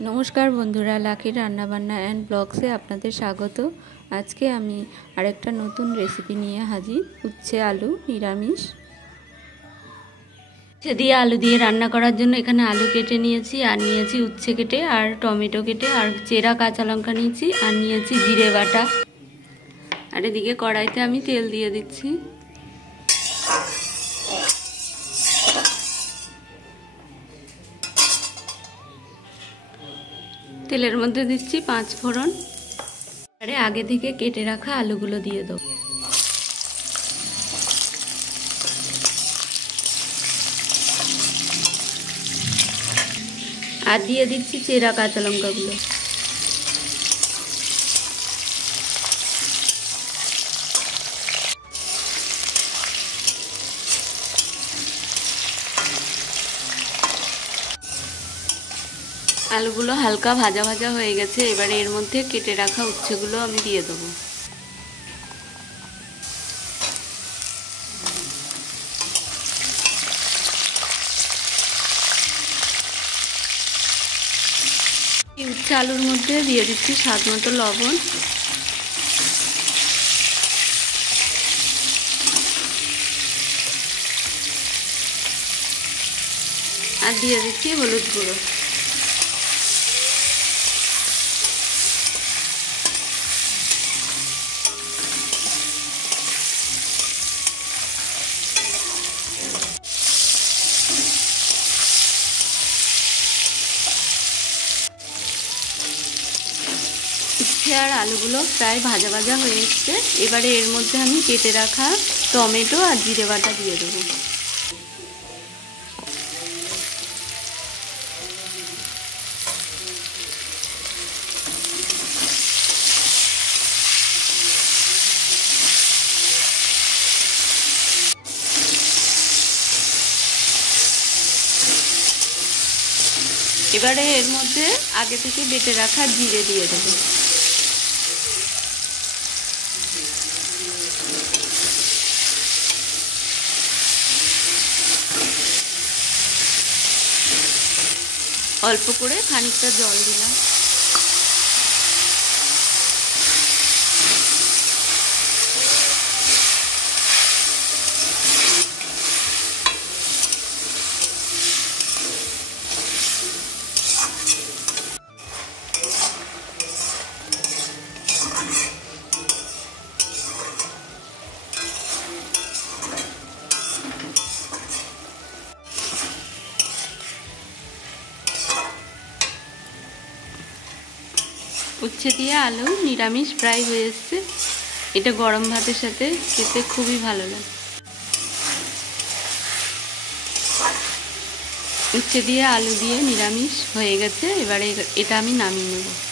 नमस्कार बंधुरा lucky रान्ना बान्ना and ब्लग्से आपनादेर स्वागत। आज के आमी आरेकटा नतून रेसिपि निये हाजिर। उच्छे आलू निरामिष। उच्छे दिए आलू दिए रान्ना करार जोन्नो एखाने आलू केटे नियेछि आर नियेछि उच्छे केटे आर टमेटो केटे आर चेरा काँचा लंका नियेछि आर नियेछि जिरे बाटा। आर एदिके कड़ाइते आमी तेल दिए दिচ্ছি। तेलेर मध्य दिচ্ছি 5 फोड़न। अरे आगे থেকে কেটে রাখা আলুগুলো দিয়ে দাও। আর দিয়ে দিচ্ছি চেরা কাঁচা লঙ্কাগুলো। आलूगुलो हल्का भाजा भाजा हो गेছে। এবারে এর মধ্যে কেটে রাখা উচ্ছেগুলো আমি দিয়ে দেব। এই উচ্ছে আলুর মধ্যে দিয়ে দিচ্ছি স্বাদমতো লবণ। আর দিয়ে দিচ্ছি হলুদ গুঁড়ো। উচ্ছে আর আলুগুলো প্রায় ভাজা ভাজা হয়ে এসেছে। এবারে এর মধ্যে আমি কেটে রাখা টমেটো আর জিরে বাটা দিয়ে দেবো। এবারে এর মধ্যে আগে থেকে বেটে রাখা জিরে দিয়ে দেবো। অল্প করে খানিকটা জল দিলাম। উচ্ছে দিয়ে আলু নিরামিষ ফ্রাই হয়ে এসেছে। এটা গরম ভাতের সাথে খেতে খুবই ভালো লাগে। উচ্ছে দিয়ে আলু দিয়ে নিরামিষ হয়ে গেছে। এবারে এটা আমি নামিয়ে নেব।